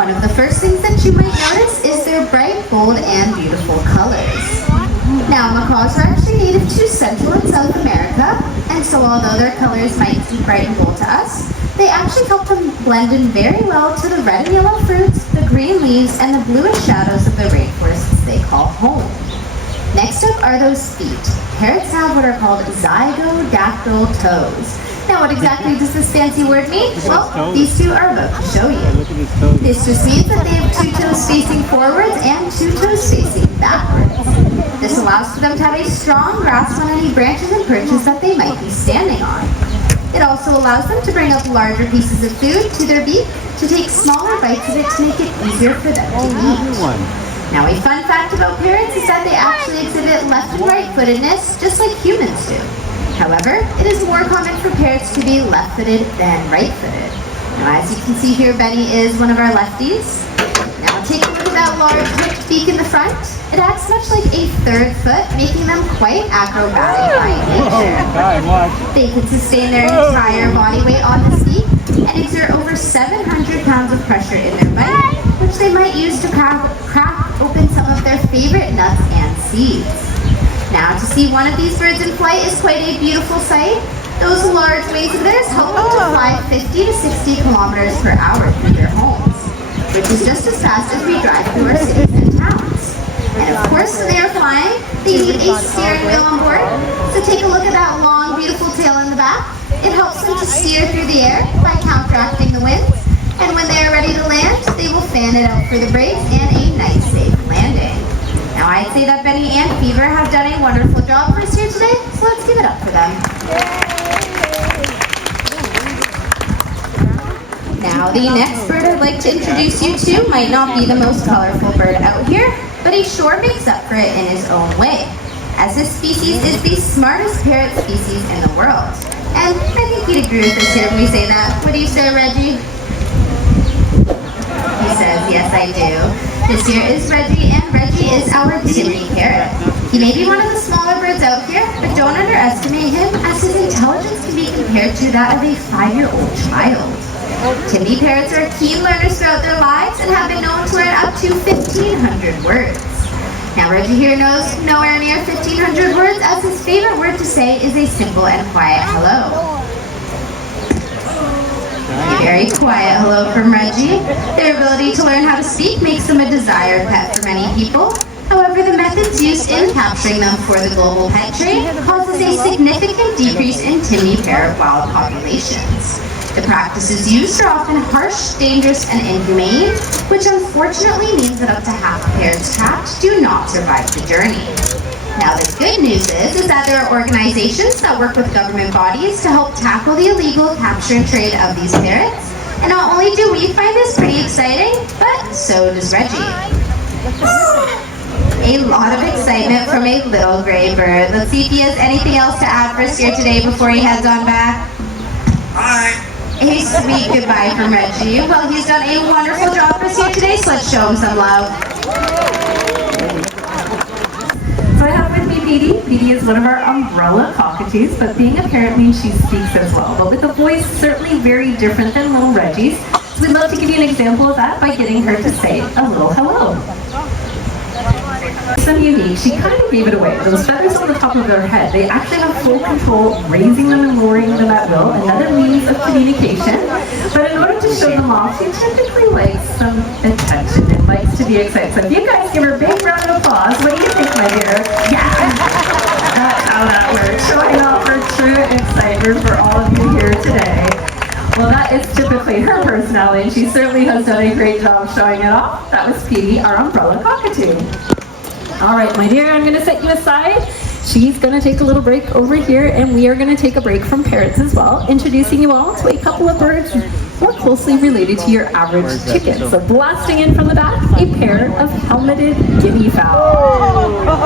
One of the first things that you might notice is their bright, bold, and beautiful colors. Now, macaws are actually native to Central and South America, and so although their colors might seem bright and bold to us, they actually help them blend in very well to the red and yellow fruits, the green leaves, and the bluish shadows of the rainforests they call home. Next up are those feet. Parrots have what are called zygodactyl toes. Now, what exactly does this fancy word mean? Well, these two are about to show you. This just means that they have two toes facing forwards and two toes facing backwards. This allows for them to have a strong grasp on any branches and perches that they might be standing on. It also allows them to bring up larger pieces of food to their beak to take smaller bites of it to make it easier for them to eat. Now, a fun fact about parrots is that they actually exhibit left and right-footedness just like humans do. However, it is more common for parrots to be left-footed than right-footed. Now, as you can see here, Benny is one of our lefties. Now, take a look at that large hooked beak in the front. It acts much like a third foot, making them quite acrobatic by nature. They can sustain their entire body weight on this beak and exert over 700 pounds of pressure in their bite, which they might use to crack open some of their favorite nuts and seeds. Now, to see one of these birds in flight is quite a beautiful sight. Those large wings of theirs help them to fly 50 to 60 kilometers per hour through their homes, which is just as fast as we drive through our cities and towns. And of course, when they are flying, they need a steering wheel on board. So take a look at that long, beautiful tail in the back. It helps them to steer through the air by counteracting the winds. And when they are ready to land, they will fan it out for the brakes and a nice, safe landing. Now, I'd say that Benny and Fever have done a wonderful job for us here today, so let's give it up for them. Now, the next bird I'd like to introduce you to might not be the most colorful bird out here, but he sure makes up for it in his own way, as this species is the smartest parrot species in the world. And I think he'd agree with us here when we say that. What do you say, Reggie? He says, yes, I do. This here is Reggie, and Reggie is our Timmy parrot. He may be one of the smaller birds out here, but don't underestimate him, as his intelligence can be compared to that of a 5-year-old child. Timmy parrots are keen learners throughout their lives and have been known to learn up to 1,500 words. Now, Reggie here knows nowhere near 1,500 words, as his favorite word to say is a simple and quiet hello. A very quiet hello from Reggie. Their ability to learn how to speak makes them a desired pet for many people. However, the methods used in capturing them for the global pet trade causes a significant decrease in Timmy parrot wild populations. The practices used are often harsh, dangerous, and inhumane, which unfortunately means that up to half the parrots trapped do not survive the journey. Now, the good news is that there are organizations that work with government bodies to help tackle the illegal capture and trade of these parrots. And not only do we find this pretty exciting, but so does Reggie. A lot of excitement from a little gray bird. Let's see if he has anything else to add for us here today before he heads on back. Bye. A sweet goodbye from Reggie. Well, he's done a wonderful job for us here today, so let's show him some love. So I have with me Petey. Petey is one of our umbrella cockatoos, but being a parrot means she speaks as well, but with a voice certainly very different than little Reggie's. So we'd love to give you an example of that by getting her to say a little hello. Some unique, she kind of gave it away. Those feathers on the top of her head, they actually have full control, raising them and lowering them at will, another means of communication. But in order to show them off, she typically likes some attention and likes to be excited. So if you guys give her a big round of applause, what do you think, my dear? Yeah! That's how that works. Showing off her true excitement for all of you here today. Well, that is typically her personality, and she certainly has done a great job showing it off. That was Petey, our umbrella cockatoo. All right, my dear, I'm going to set you aside. She's going to take a little break over here, and we are going to take a break from parrots as well, introducing you all to a couple of birds more closely related to your average chicken. So blasting in from the back, a pair of helmeted guinea fowl.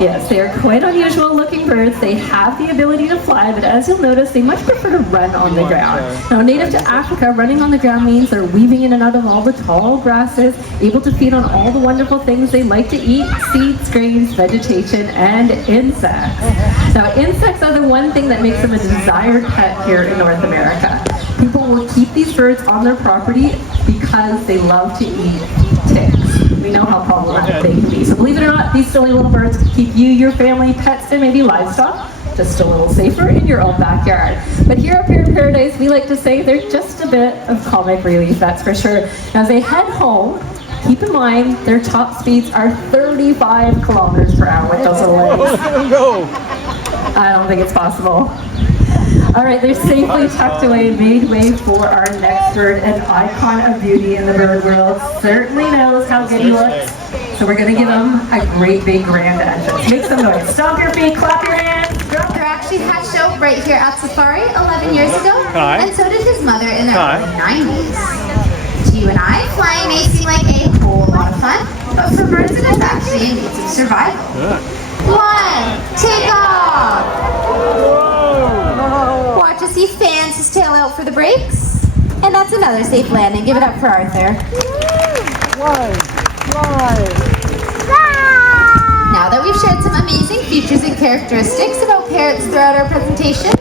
Yes, they are quite unusual looking birds. They have the ability to fly, but as you'll notice, they much prefer to run on the ground. Now, native to Africa, running on the ground means they're weaving in and out of all the tall grasses, able to feed on all the wonderful things they like to eat: seeds, grains, vegetation, and insects. Now, insects are the one thing that makes them a desired pet here in North America. People people will keep these birds on their property because they love to eat ticks. We know how problematic they can be. So believe it or not, these silly little birds can keep you, your family, pets, and maybe livestock just a little safer in your own backyard. But here up here in Paradise, we like to say they're just a bit of comic relief, that's for sure. Now, as they head home, keep in mind their top speeds are 35 kilometers per hour with those little legs. I don't think it's possible. All right, they're safely tucked away and made way for our next bird, an icon of beauty in the bird world. Certainly knows how good he looks. So we're gonna give him a great big grand entrance. Make some noise. Stomp your feet, clap your hands. They're actually had a show right here at Safari 11 years ago, and so did his mother in the early 90s. To you and I, flying may seem like a whole lot of fun, but for birds it is actually a means of survival. 1, take off! Watch as he fans his tail out for the brakes, and that's another safe landing. Give it up for Arthur. Now that we've shared some amazing features and characteristics about parrots throughout our presentation,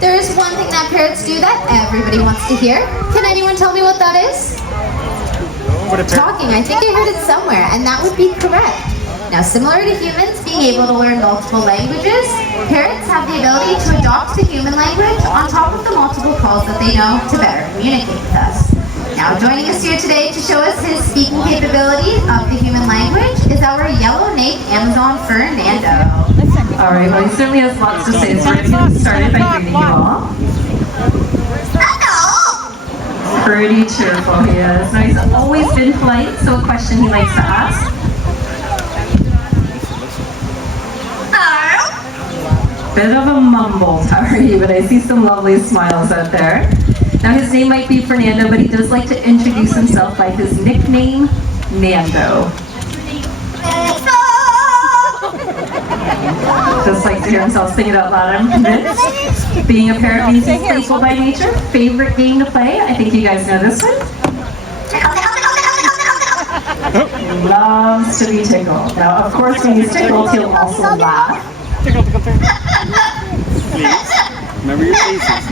there is one thing that parrots do that everybody wants to hear. Can anyone tell me what that is? Talking. I think I heard it somewhere, and that would be correct. Now, similar to humans being able to learn multiple languages, parrots have the ability to adopt the human language on top of the multiple calls that they know to better communicate with us. Now, joining us here today to show us his speaking capability of the human language is our yellow-naped Amazon Fernando. All right, well, he certainly has lots to say, so we're going to get started by greeting you all. Pretty cheerful he is. Now, he's always been polite, so a question he likes to ask. Bit of a mumble towery, but I see some lovely smiles out there. Now, his name might be Fernando, but he does like to introduce himself by his nickname, Nando. Just like to hear himself sing it out loud, I'm convinced. Being a parrot means he's playful by nature. Favorite game to play? I think you guys know this one. Loves to be tickled. Now, of course, when he's tickled, he'll also laugh. Tickle. Please, remember your faces.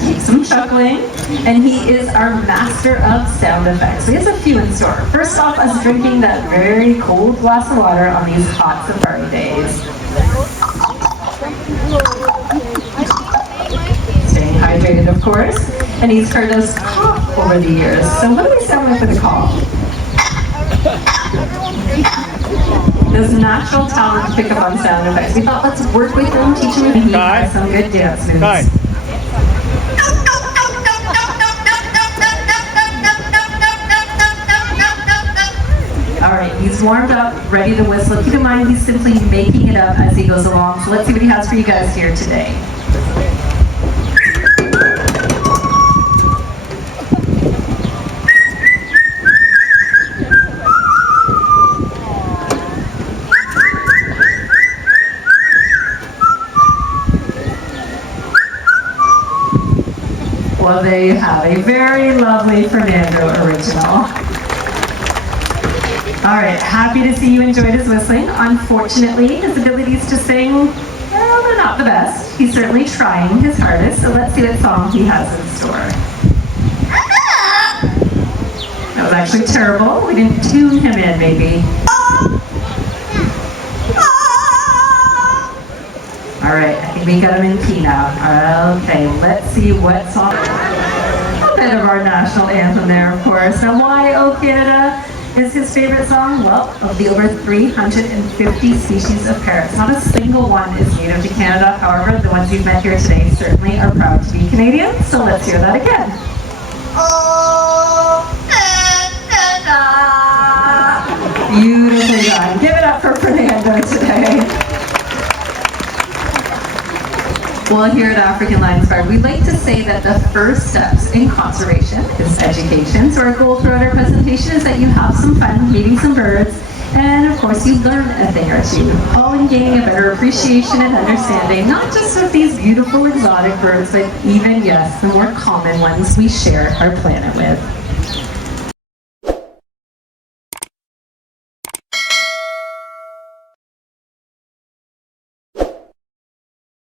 Take some chuckling, and he is our master of sound effects. So he has a few in store. First off, us drinking that very cold glass of water on these hot safari days. Staying hydrated, of course, and he's heard us cough over the years. So what do we sound like with a cough? This natural talent to pick up on sound effects. We thought, let's work with him, teach him, and he has some good dance moves. Alright, he's warmed up, ready to whistle. Keep in mind, he's simply making it up as he goes along. So let's see what he has for you guys here today. Well, there you have a very lovely Fernando original. All right, happy to see you enjoyed his whistling. Unfortunately, his abilities to sing, well, they're not the best. He's certainly trying his hardest, so let's see what song he has in store. That was actually terrible. We didn't tune him in, maybe. All right, I think we got him in key now. Okay, let's see what song. A bit of our national anthem there, of course. Now, why Oh Canada is his favorite song? Well, of the over 350 species of parrots, not a single one is native to Canada. However, the ones we've met here today certainly are proud to be Canadian. So let's hear that again. Oh, Canada! Beautifully done. Give it up for Fernando today. Well, here at African Lion Spark, we like to say that the first steps in conservation is education. So our goal throughout our presentation is that you have some fun meeting some birds, and of course you learn a thing or two, all in gaining a better appreciation and understanding, not just of these beautiful exotic birds, but even, yes, the more common ones we share our planet with.